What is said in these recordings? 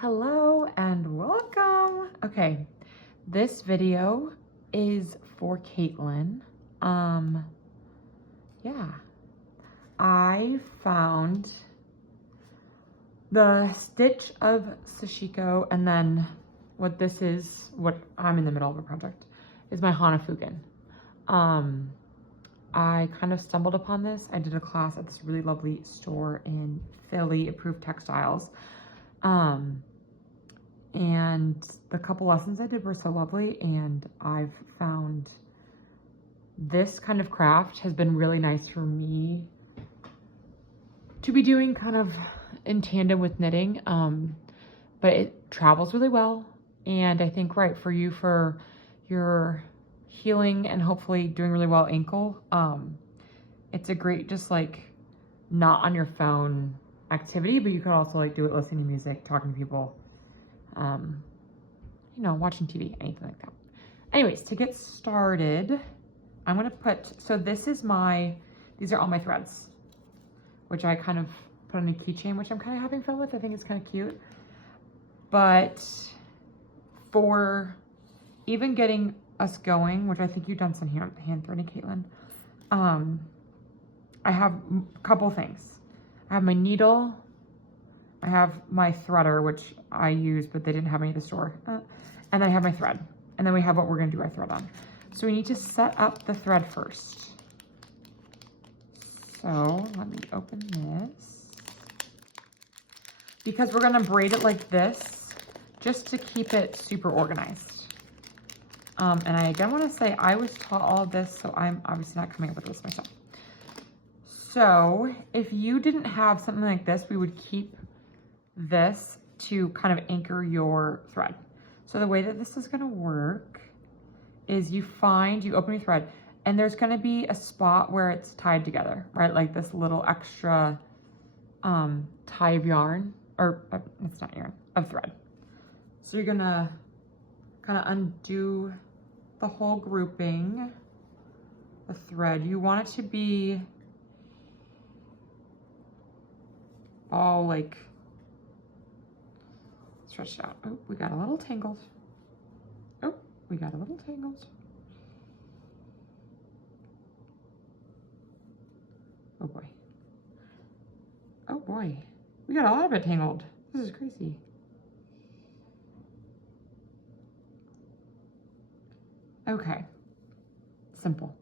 Hello and welcome. Okay, this video is for Caitlin. Yeah, I found the stitch of Sashiko, and then what this is, what I'm in the middle of a project, is my Hana Funkin. I kind of stumbled upon this. I did a class at this really lovely store in Philly, Approved Textiles. And the couple lessons I did were so lovely, and I've found this kind of craft has been really nice for me to be doing kind of in tandem with knitting. But it travels really well, and I think right for you for your healing and hopefully doing really well ankle, it's a great just like not on your phone activity, but you could also like do it listening to music, talking to people, you know, watching TV, anything like that. Anyways, to get started, I'm gonna put, so this is these are all my threads, which I kind of put on a keychain, which I'm kind of having fun with. I think it's kind of cute. But for even getting us going, which I think you've done some hand threading, Caitlin, I have a couple things. I have my needle, I have my threader, which I use, but they didn't have any at the store. And then I have my thread. And then we have what we're gonna do our thread on. So we need to set up the thread first. So let me open this. Because we're gonna braid it like this, just to keep it super organized. And I again wanna say I was taught all of this, so I'm obviously not coming up with this myself. So if you didn't have something like this, we would keep this to kind of anchor your thread. So the way that this is gonna work is you open your thread, and there's gonna be a spot where it's tied together, right? Like this little extra tie of yarn, or it's not yarn, of thread. So you're gonna kind of undo the whole grouping, the thread. You want it to be all like stretched out. Oh, we got a little tangled. Oh, we got a little tangled. Oh boy. Oh boy. We got a lot of it tangled. This is crazy. Okay. Simple.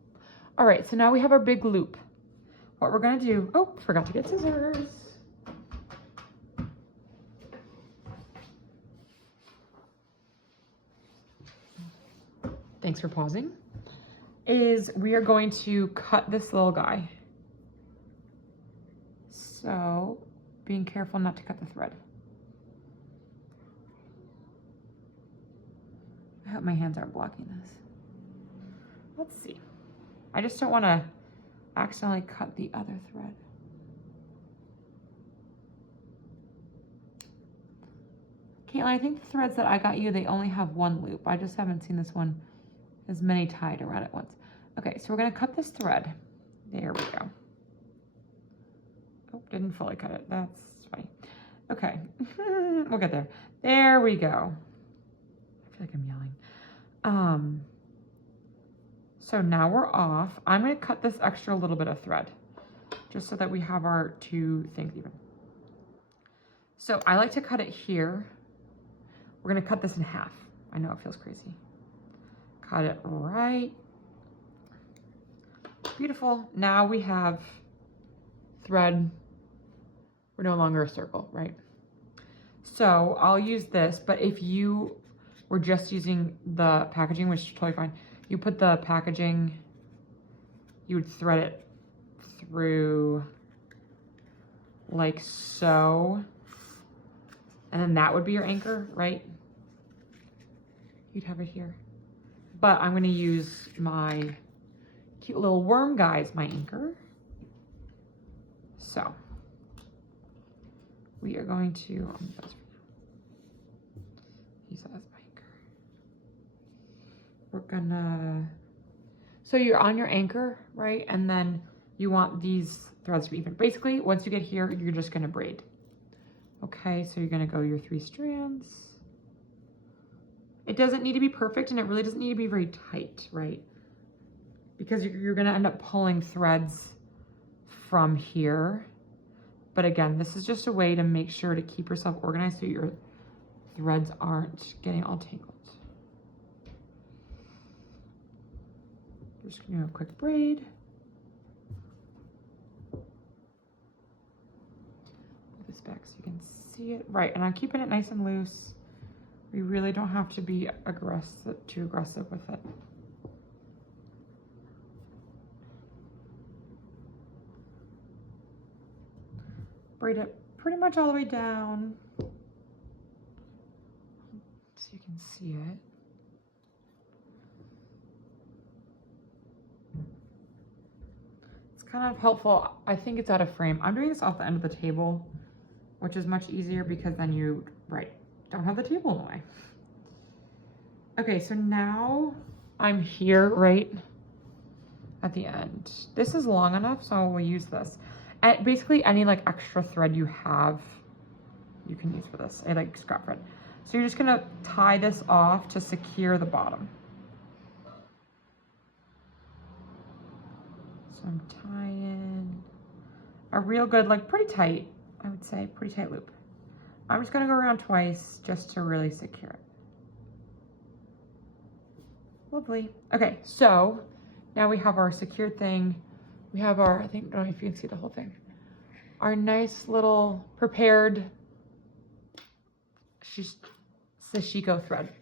All right, so now we have our big loop. What we're gonna do, oh, forgot to get scissors. Thanks for pausing, is we are going to cut this little guy. So being careful not to cut the thread. I hope my hands aren't blocking this. Let's see. I just don't want to accidentally cut the other thread. Caitlin, I think the threads that I got you, they only have one loop. I just haven't seen this one as many tied around at once. Okay, so we're gonna cut this thread. There we go. Oh, didn't fully cut it. That's funny. Okay, we'll get there. There we go. I feel like I'm yelling. So now we're off. I'm gonna cut this extra little bit of thread, just so that we have our two things even. So I like to cut it here. We're gonna cut this in half. I know it feels crazy. Cut it right. Beautiful. Now we have thread. We're no longer a circle, right? So I'll use this, but if you were just using the packaging, which is totally fine, you put the packaging, you would thread it through like so, and then that would be your anchor, right? You'd have it here. But I'm gonna use my cute little worm guy as my anchor. So we are going to use that as my anchor. We're gonna, so you're on your anchor, right? And then you want these threads to be even. Basically, once you get here, you're just gonna braid. Okay, so you're gonna go your 3 strands. It doesn't need to be perfect, and it really doesn't need to be very tight, right? Because you're gonna end up pulling threads from here. But again, this is just a way to make sure to keep yourself organized so your threads aren't getting all tangled. Just gonna do a quick braid. Pull this back so you can see it. Right, and I'm keeping it nice and loose. We really don't have to be too aggressive with it. Braid it pretty much all the way down so you can see it. It's kind of helpful. I think it's out of frame. I'm doing this off the end of the table, which is much easier because then you, don't have the table in the way. Okay, so now I'm here right at the end. This is long enough, so we'll use this. And basically any like extra thread you have, you can use for this. I like scrap thread. So you're just gonna tie this off to secure the bottom. So I'm tying a real good, like pretty tight, I would say, pretty tight loop. I'm just gonna go around twice just to really secure it. Lovely. Okay, so now we have our secured thing. We have our, I don't know if you can see the whole thing, our nice little prepared sashiko thread.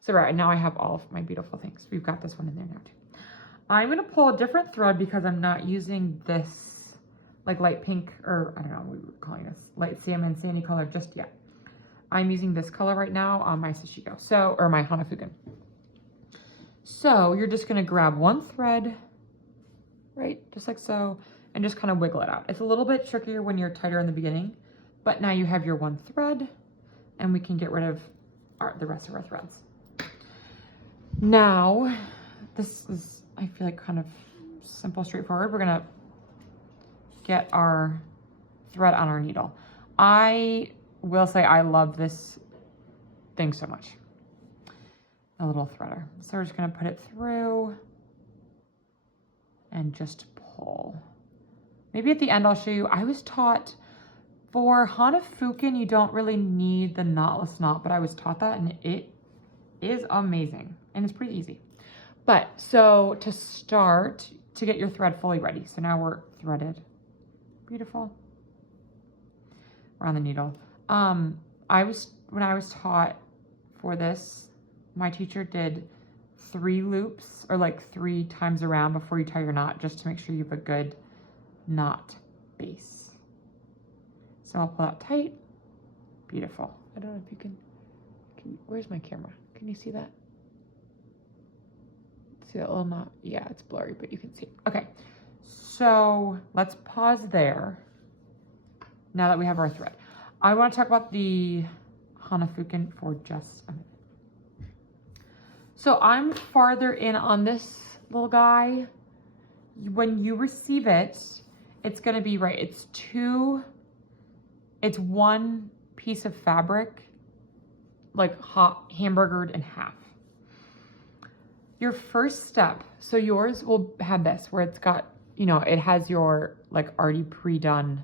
So right now I have all of my beautiful things. We've got this one in there now too. I'm gonna pull a different thread because I'm not using this like light pink, or I don't know what we were calling this, light salmon sandy color just yet. I'm using this color right now on my sashiko, or my Hana Funkin. So you're just gonna grab one thread, right, just like so, and just kind of wiggle it out. It's a little bit trickier when you're tighter in the beginning, but now you have your one thread, and we can get rid of the rest of our threads. Now, this is, I feel like, kind of simple, straightforward. We're gonna get our thread on our needle. I will say I love this thing so much. A little threader. So we're just gonna put it through and just pull. Maybe at the end I'll show you. I was taught for Hana Funkin, you don't really need the knotless knot, but I was taught that and it is amazing and it's pretty easy. But so to start, to get your thread fully ready. So now we're threaded. Beautiful. We're on the needle. When I was taught for this, my teacher did 3 loops, or like 3 times around before you tie your knot, just to make sure you have a good knot base. So I'll pull out tight. Beautiful. I don't know if you can where's my camera? Can you see that? See that little knot? Yeah, it's blurry, but you can see it. Okay, so let's pause there. Now that we have our thread, I want to talk about the Hana Funkin for just a minute. So I'm farther in on this little guy. When you receive it, it's gonna be right. It's one piece of fabric, like hamburgered in half. Your first step, so yours will have this, where it's got, it has your like already pre-done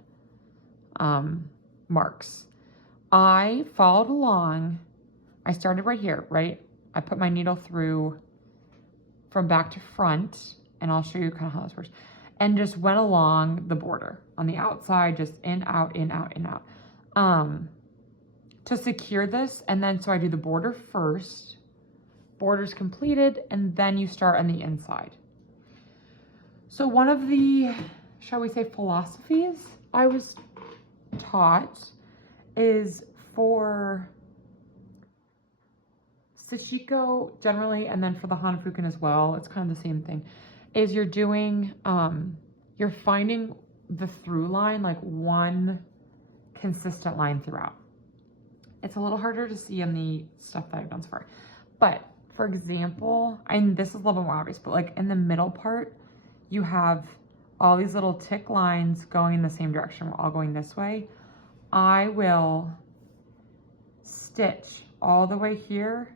marks. I followed along. I started right here, right? I put my needle through from back to front, and I'll show you kind of how this works, and just went along the border on the outside, just in, out, in, out, in, out, to secure this. And then, so I do the border first, border's completed, and then you start on the inside. So one of the, shall we say, philosophies I was taught is for sashiko generally, and then for the Hana Funkin as well, it's kind of the same thing, is you're doing, you're finding the through line, like one consistent line throughout. It's a little harder to see in the stuff that I've done so far. But for example, and this is a little bit more obvious, but like in the middle part, you have all these little tick lines going in the same direction. We're all going this way. I will stitch all the way here